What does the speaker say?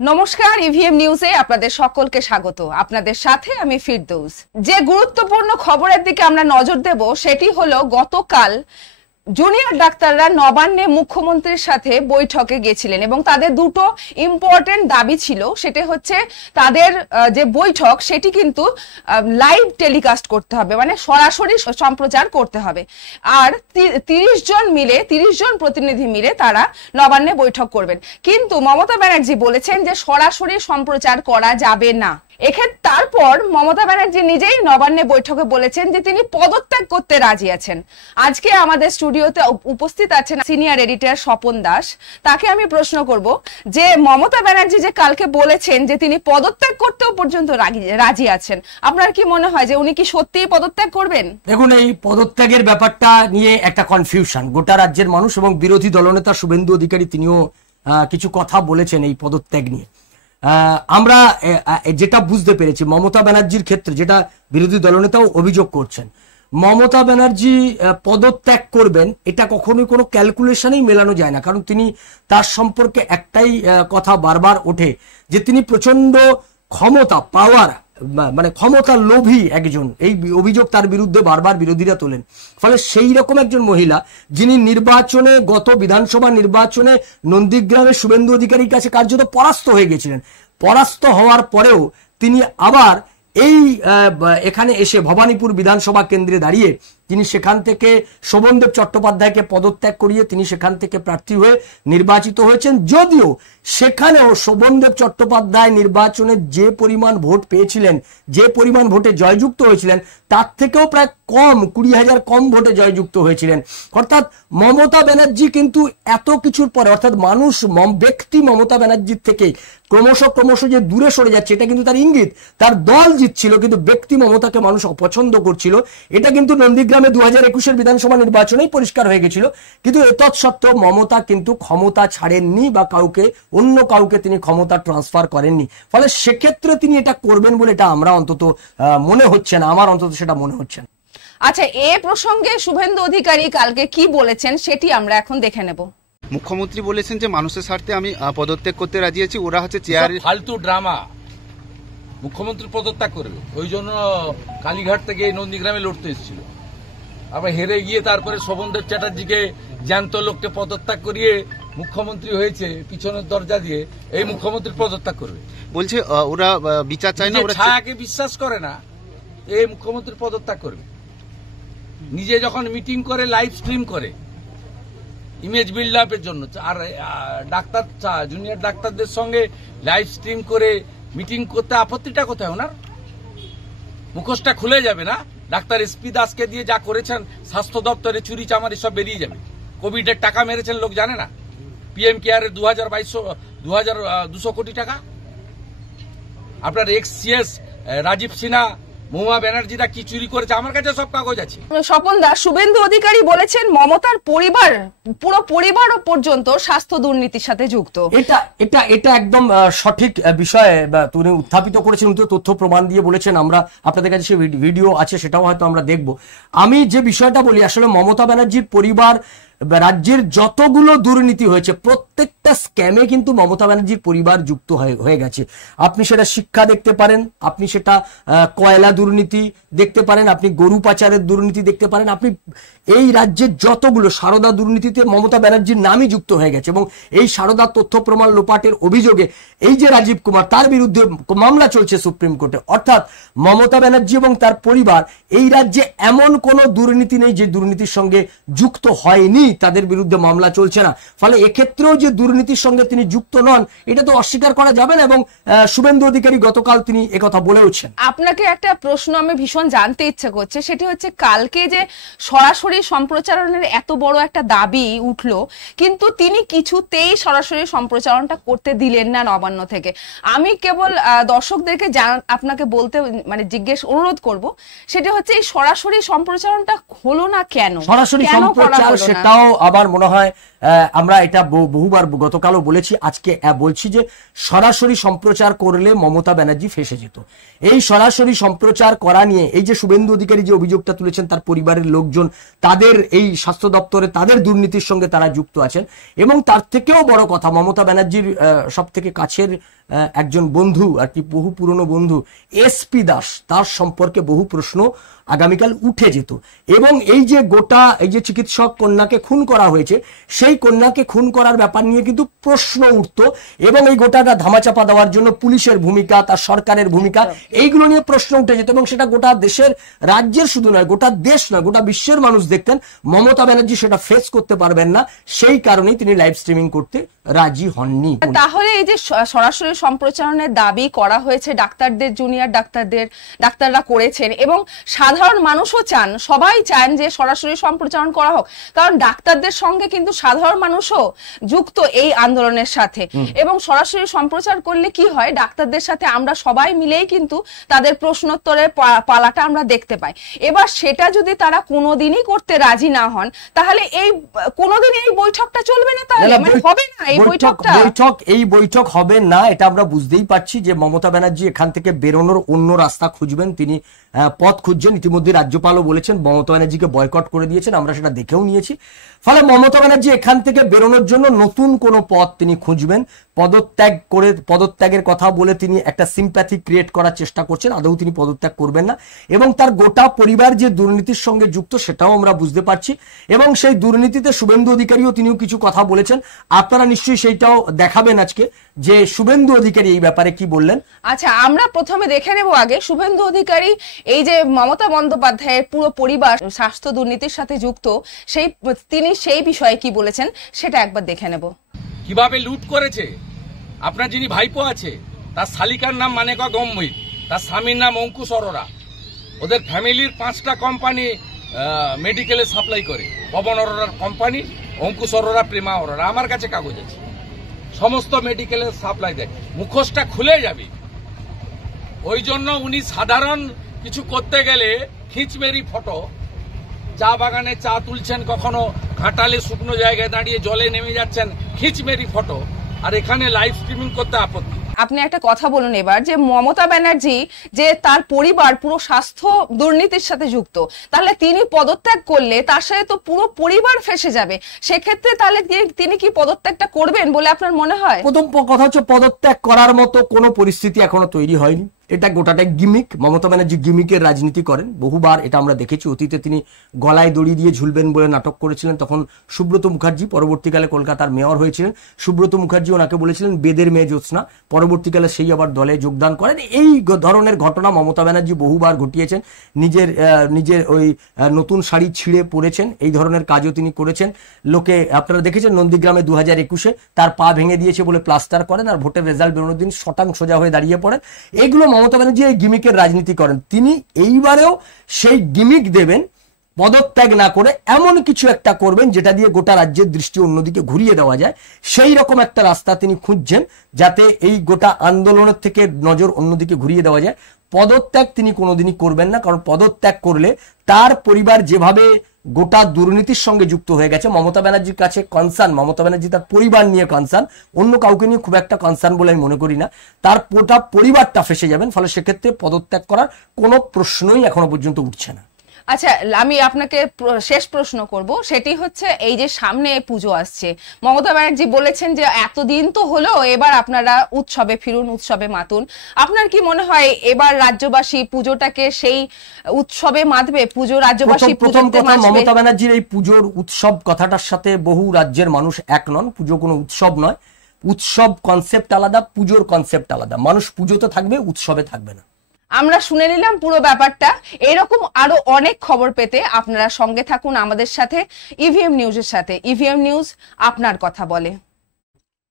নমস্কার, ইভিএম নিউজে আপনাদের সকলকে স্বাগত। আপনাদের সাথে আমি ফিরদৌস। যে গুরুত্বপূর্ণ খবরের দিকে আমরা নজর দেব সেটি হলো গতকাল জুনিয়র ডাক্তাররা নবান্নে মুখ্যমন্ত্রীর সাথে বৈঠকে গেছিলেন এবং তাদের দুটো ইম্পর্টেন্ট দাবি ছিল। সেটা হচ্ছে তাদের যে বৈঠক সেটি কিন্তু লাইভ টেলিকাস্ট করতে হবে, মানে সরাসরি সম্প্রচার করতে হবে। আর 30 জন প্রতিনিধি মিলে তারা নবান্নে বৈঠক করবেন। কিন্তু মমতা ব্যানার্জি বলেছেন যে সরাসরি সম্প্রচার করা যাবে না। এক্ষেত্রে তারপর মমতা ব্যানার্জি নিজেই নবান্নে বৈঠকে বলেছেন যে তিনি পদত্যাগ করতে রাজি আছেন। আজকে আমাদের স্টুডিওতে উপস্থিত আছেন সিনিয়র এডিটর স্বপন দাস। তাকে আমি প্রশ্ন করব যে মমতা ব্যানার্জি যে কালকে বলেছেন যে তিনি পদত্যাগ করতেও পর্যন্ত রাজি আছেন, আপনার কি মনে হয় যে উনি কি সত্যিই পদত্যাগ করবেন? দেখুন, এই পদত্যাগের ব্যাপারটা নিয়ে একটা কনফিউশন গোটা রাজ্যের মানুষ এবং বিরোধী দলনেতা শুভেন্দু অধিকারী তিনিও কিছু কথা বলেছেন এই পদত্যাগ নিয়ে। আমরা যেটা বুঝতে পেরেছি মমতা ব্যানার্জির ক্ষেত্রে, যেটা বিরোধী দলনেতাও অভিযোগ করছেন, মমতা ব্যানার্জি পদত্যাগ করবেন এটা কখনোই কোনো ক্যালকুলেশনেই মেলানো যায় না। কারণ তিনি, তার সম্পর্কে একটাই কথা বারবার ওঠে যে তিনি প্রচন্ড ক্ষমতা, পাওয়ার, মানে ক্ষমতার লোভী একজন। এই অভিযোগ তার বিরুদ্ধে বারবার বিরোধীরা তোলেন। ফলে সেই রকম একজন মহিলা যিনি নির্বাচনে, গত বিধানসভা নির্বাচনে নন্দীগ্রামে শুভেন্দু অধিকারীর কাছে কার্যত পরাস্ত হয়ে গেছিলেন, পরাস্ত হওয়ার পরেও তিনি আবার এই এখানে এসে ভবানীপুর বিধানসভা কেন্দ্রে দাঁড়িয়ে তিনি সেখান থেকে শোভনদেব চট্টোপাধ্যায়কে পদত্যাগ করিয়ে তিনি সেখান থেকে প্রার্থী হয়ে নির্বাচিত হয়েছেন। যদিও সেখানেও শোভনদেব চট্টোপাধ্যায় নির্বাচনে যে পরিমাণ ভোট পেয়েছিলেন, যে পরিমাণ ভোটে জয়যুক্ত হয়েছিলেন, তার থেকেও প্রায় কম, 20,000 কম ভোটে জয়যুক্ত হয়েছিলেন। অর্থাৎ মমতা ব্যানার্জি কিন্তু এত কিছুর পরে, অর্থাৎ মানুষ ব্যক্তি মমতা ব্যানার্জির থেকে ক্রমশ যে দূরে সরে যাচ্ছে, এটা কিন্তু তার ইঙ্গিত। তার দল জিতছিল কিন্তু ব্যক্তি মমতাকে মানুষ অপছন্দ করছিল। এটা কিন্তু নন্দীগ্রামে 2021-এর বিধানসভা নির্বাচনেই পরিষ্কার হয়ে গেছিল। কিন্তু এতৎসত্ত্বেও মমতা কিন্তু ক্ষমতা ছাড়েননি বা অন্য কাউকে তিনি ক্ষমতা ট্রান্সফার করেননি। ফলে সেক্ষেত্রে তিনি এটা করবেন বলে এটা আমরা অন্তত মনে হচ্ছে না, আমার অন্তত সেটা মনে হচ্ছে না। আচ্ছা, এ প্রসঙ্গে শুভেন্দু অধিকারী কালকে কি বলেছেন সেটি আমরা এখন দেখে নেব। মুখ্যমন্ত্রী বলেছেন যে মানুষের স্বার্থে আমি পদত্যাগ করতে রাজি আছি। ওরা হচ্ছে চেয়ার ফালতু ড্রামা। মুখ্যমন্ত্রী পদত্যাগ করবে, ওই জন্য কালীঘাট থেকে নন্দীগ্রামে লড়তে এসেছিল। আবার হেরে গিয়ে তারপরে শোভনদেব চ্যাটার্জিকে, জ্যান্ত লোককে পদত্যাগ করিয়ে মুখ্যমন্ত্রী হয়েছে পিছনের দরজা দিয়ে। এই মুখ্যমন্ত্রী পদত্যাগ করবে বলছে, ওরা বিচার চায় না, ওরা ছায়াকে বিশ্বাস করে না। এই মুখ্যমন্ত্রী পদত্যাগ করবে। নিজে যখন মিটিং করে, লাইভ স্ট্রিম করে ইমেজ বিল্ড আপের জন্য, আর ডাক্তার, জুনিয়র ডাক্তারদের সঙ্গে লাইভ স্ট্রিম করে মিটিং করতে আপত্তিটা কোথায় ওনার? মুখোশটা খুলে যাবে না? ডাক্তার এসপি দাসকে দিয়ে যা করেছেন, স্বাস্থ্য দপ্তরে চুরি চামারি সব বেরিয়ে যাবে। কোভিডের টাকা মেরেছেন লোক জানে না? পিএম কেয়ারের 2,200 কোটি টাকা। আপনার এক্স সিএস রাজীব সিনহা, মহুয়া ব্যানার্জিরা কি চুরি করেছে, আমার কাছে সব কাগজ আছে। স্বপন দাস, শুভেন্দু অধিকারী বলেছেন মমতার পরিবার, পুরো পরিবারও পর্যন্ত স্বাস্থ্য দুর্নীতির সাথে যুক্ত। এটা একদম সঠিক বিষয় তিনি উত্থাপিত করেছেন, তথ্য প্রমাণ দিয়ে বলেছেন। আমরা আপনাদের কাছে সে ভিডিও আছে, সেটাও হয়তো আমরা দেখব। আমি যে বিষয়টা বলি, আসলে মমতা ব্যানার্জির পরিবার, রাজ্যের যতগুলো দুর্নীতি হয়েছে প্রত্যেকটা স্ক্যামে কিন্তু মমতা ব্যানার্জির পরিবার যুক্ত হয়ে গেছে। আপনি সেটা শিক্ষা দেখতে পারেন, আপনি সেটা কয়লা দুর্নীতি দেখতে পারেন, আপনি গরু পাচারের দুর্নীতি দেখতে পারেন, আপনি এই রাজ্যের যতগুলো, সারদা দুর্নীতিতে মমতা ব্যানার্জির নামই যুক্ত হয়ে গেছে। এবং এই সারদা তথ্য প্রমাণ লোপাটের অভিযোগে এই যে রাজীব কুমার, তার বিরুদ্ধে মামলা চলছে সুপ্রিম কোর্টে। অর্থাৎ মমতা ব্যানার্জি এবং তার পরিবার, এই রাজ্যে এমন কোনো দুর্নীতি নেই যে দুর্নীতির সঙ্গে যুক্ত হয়নি, তাদের বিরুদ্ধে মামলা চলছে না। ফলে এক্ষেত্রেও যে দুর্নীতির সঙ্গে তিনি যুক্ত নন, এটা তো অস্বীকার করা যাবে না। এবং শুভেন্দু অধিকারী গতকাল তিনি একথা বলেওছেন। আপনাকে একটা প্রশ্ন আমি ভীষণ জানতে ইচ্ছে করছে, সেটি হচ্ছে কালকে যে সরাসরি সম্প্রচারণের এত বড় একটা দাবি উঠলো, কিন্তু তিনি কিছুতেই সরাসরি সম্প্রচারণটা করতে দিলেন না নবান্ন থেকে। আমি কেবল দর্শকদেরকে আপনাকে বলতে, মানে অনুরোধ করব, সেটা হচ্ছে এই সরাসরি সম্প্রচারণটা হলো না কেন? সরাসরি সম্প্রচার সেটাও আবার মনে হয় আমরা এটা বহুবার গতকালও বলেছি, আজকে বলছি যে সরাসরি সম্প্রচার করলে মমতা ব্যানার্জি ফেসে যেত। এই সরাসরি সম্প্রচার করা নিয়ে এই যে শুভেন্দু অধিকারী যে অভিযোগটা তুলেছেন, তার পরিবারের লোকজন, তাদের এই স্বাস্থ্য দপ্তরে তাদের দুর্নীতির সঙ্গে তারা যুক্ত আছেন। এবং তার থেকেও বড় কথা, মমতা ব্যানার্জির সব থেকে কাছের একজন বন্ধু আর কি, বহু পুরনো বন্ধু এসপি দাস, তার সম্পর্কে বহু প্রশ্ন আগামীকাল উঠে যেত। এবং এই যে গোটা এই যে চিকিৎসক কন্যাকে খুন করা হয়েছে, সেই কন্যাকে খুন করার ব্যাপার নিয়ে কিন্তু প্রশ্ন উঠত, এবং এই গোটাটা ধামাচাপা দেওয়ার জন্য পুলিশের ভূমিকা, তার সরকারের ভূমিকা, এইগুলো নিয়ে প্রশ্ন উঠে যেত। এবং সেটা গোটা দেশের, রাজ্যের শুধু নয়, গোটা দেশ নয়, গোটা বিশ্বের মানুষ দেখতেন। মমতা ব্যানার্জি সেটা ফেস করতে পারবেন না, সেই কারণেই তিনি লাইভ স্ট্রিমিং করতে রাজি হননি। তাহলে এই যে সরাসরি সম্প্রচারণের দাবি করা হয়েছে ডাক্তারদের, জুনিয়র ডাক্তাররা করেছেন, এবং সাধারণ মানুষও চান, সবাই চান যে সরাসরি সম্প্রচারণ করা হোক, কারণ ডাক্তারদের সঙ্গে কিন্তু সাধারণ মানুষও যুক্ত এই আন্দোলনের সাথে। এবং সরাসরি সম্প্রচার করলে কি হয়, ডাক্তারদের সাথে আমরা সবাই মিলেই কিন্তু তাদের প্রশ্নোত্তরের পালাটা আমরা দেখতে পাই। এবার সেটা যদি তারা কোনোদিনই করতে রাজি না হন, তাহলে এই কোনোদিন এই বৈঠকটা চলবে না, তাহলে হবে না এই বৈঠক হবে না। এটা আমরা বুঝতেই পারছি যে মমতা ব্যানার্জি এখান থেকে বেরোনোর অন্য রাস্তা খুঁজবেন, তিনি পথ খুঁজছেন। ইতিমধ্যে রাজ্যপালও বলেছেন, মমতা ব্যানার্জিকে বয়কট করে দিয়েছেন, আমরা সেটা দেখেও নিয়েছি। ফলে মমতা ব্যানার্জি এখান থেকে বেরোনোর জন্য নতুন কোনো পথ তিনি খুঁজবেন। পদত্যাগের কথা বলে তিনি একটা সিম্প্যাথি ক্রিয়েট করার চেষ্টা করছেন, আদৌ তিনি পদত্যাগ করবেন না। এবং তার গোটা পরিবার যে দুর্নীতির সঙ্গে যুক্ত, সেটাও আমরা বুঝতে পারছি। এবং সেই দুর্নীতিতে শুভেন্দু অধিকারীও তিনিও কিছু কথা বলেছেন, আপনারা নিশ্চয়ই সেইটাও দেখাবেন আজকে, যে শুভেন্দু অধিকারী এই ব্যাপারে কি বললেন। আচ্ছা, আমরা প্রথমে দেখে নেব আগে শুভেন্দু অধিকারী এই যে মমতা বন্দ্যোপাধ্যায়ের পুরো পরিবার স্বাস্থ্য দুর্নীতির সাথে যুক্ত, তিনি সেই বিষয়ে কি বলেছেন সেটা একবার দেখে নেব। কিভাবে লুট করেছে। আপনার যিনি ভাইপো আছে, তার শালিকার নাম মানেকা গম্ভীর, তার স্বামীর নাম অঙ্কুশ অরোরা। ওদের ফ্যামিলির 5টা কোম্পানি মেডিকেলে সাপ্লাই করে, পবন অরোরার কোম্পানি, অঙ্কুশ অরোরা, প্রেমা অরোরা। আমার কাছে কাগজ আছে, সমস্ত মেডিকেলের সাপ্লাই দেয়। মুখোশটা খুলে যাবে। ওই জন্য উনি সাধারণ কিছু করতে গেলে খিঁচমেরি ফটো, চা বাগানে চা তুলছেন, কখনো ঘাটালে শুকনো জায়গায় দাঁড়িয়ে জলে নেমে যাচ্ছেন, খিঁচমেরি ফটো, আর এখানে লাইভ স্ট্রিমিং করতে আপত্তি। আপনি একটা কথা বলুন এবার, যে মমতা ব্যানার্জি যে তার পরিবার পুরো স্বাস্থ্য দুর্নীতির সাথে যুক্ত, তাহলে তিনি পদত্যাগ করলে তার সাথে তো পুরো পরিবার ফেসে যাবে। সেক্ষেত্রে তাহলে তিনি কি পদত্যাগটা করবেন বলে আপনার মনে হয়? প্রথম কথা হচ্ছে, পদত্যাগ করার মতো কোনো পরিস্থিতি এখনো তৈরি হয়নি। এটা গোটাটাই গিমিক। মমতা ব্যানার্জি গিমিকের রাজনীতি করেন, বহুবার এটা আমরা দেখেছি। অতীতে তিনি গলায় দড়ি দিয়ে ঝুলবেন বলে নাটক করেছিলেন, তখন সুব্রত মুখার্জি, পরবর্তীকালে কলকাতার মেয়র হয়েছিলেন। সুব্রত মুখার্জি ওনাকে বলেছিলেন বেদের মেয়ে জ্যোৎস্না, পরবর্তীকালে সেই আবার দলে যোগদান করেন। এই ধরনের ঘটনা মমতা ব্যানার্জি বহুবার ঘটিয়েছেন। নিজের ওই নতুন শাড়ি ছিঁড়ে পরেছেন, এই ধরনের কাজও তিনি করেছেন। লোকে আপনারা দেখেছেন নন্দীগ্রামে 2021-এ তার পা ভেঙে দিয়েছে বলে প্লাস্টার করেন, আর ভোটের রেজাল্ট বেরোনোর দিন শটাং সোজা হয়ে দাঁড়িয়ে পড়েন। এইগুলো মমতা ব্যানার্জি এই গিমিকের রাজনীতি করেন। তিনি এইবারেও সেই গিমিক দেবেন, পদত্যাগ না করে এমন কিছু একটা করবেন যেটা দিয়ে গোটা রাজ্যের দৃষ্টি অন্যদিকে ঘুরিয়ে দেওয়া যায়। সেই রকম একটা রাস্তা তিনি খুঁজছেন, যাতে এই গোটা আন্দোলনের থেকে নজর অন্যদিকে ঘুরিয়ে দেওয়া যায়। পদত্যাগ তিনি কোনোদিনই করবেন না, কারণ পদত্যাগ করলে তার পরিবার যেভাবে গোটা দুর্নীতির সঙ্গে যুক্ত হয়ে গেছে, মমতা ব্যানার্জির কাছে কনসার্ন, মমতা ব্যানার্জি তার পরিবার নিয়ে কনসার্ন, অন্য কাউকে নিয়ে খুব একটা কনসার্ন বলে আমি মনে করি না। তার গোটা পরিবারটা ফেসে যাবেন, ফলে সেক্ষেত্রে পদত্যাগ করার কোনো প্রশ্নই এখনো পর্যন্ত উঠছে না। আচ্ছা, আমি আপনাকে শেষ প্রশ্ন করব, সেটি হচ্ছে এই যে সামনে পুজো আসছে, মমতা ব্যানার্জি বলেছেন যে এতদিন তো হলো, এবার আপনারা উৎসবে ফিরুন, উৎসবে মাতুন। আপনার কি মনে হয় এবার রাজ্যবাসী পুজোটাকে সেই উৎসবে মাতবে? পুজো রাজ্যবাসী প্রথম কথা, মমতা ব্যানার্জির এই পুজোর উৎসব কথাটার সাথে বহু রাজ্যের মানুষ এক নন। পুজো কোনো উৎসব নয়। উৎসব কনসেপ্ট আলাদা, পুজোর কনসেপ্ট আলাদা। মানুষ পুজোতে থাকবে, উৎসবে থাকবে না। আমরা শুনে নিলাম পুরো ব্যাপারটা। এরকম আরো অনেক খবর পেতে আপনারা সঙ্গে থাকুন আমাদের সাথে, ইভিএম নিউজের সাথে। ইভিএম নিউজ, আপনার কথা বলে।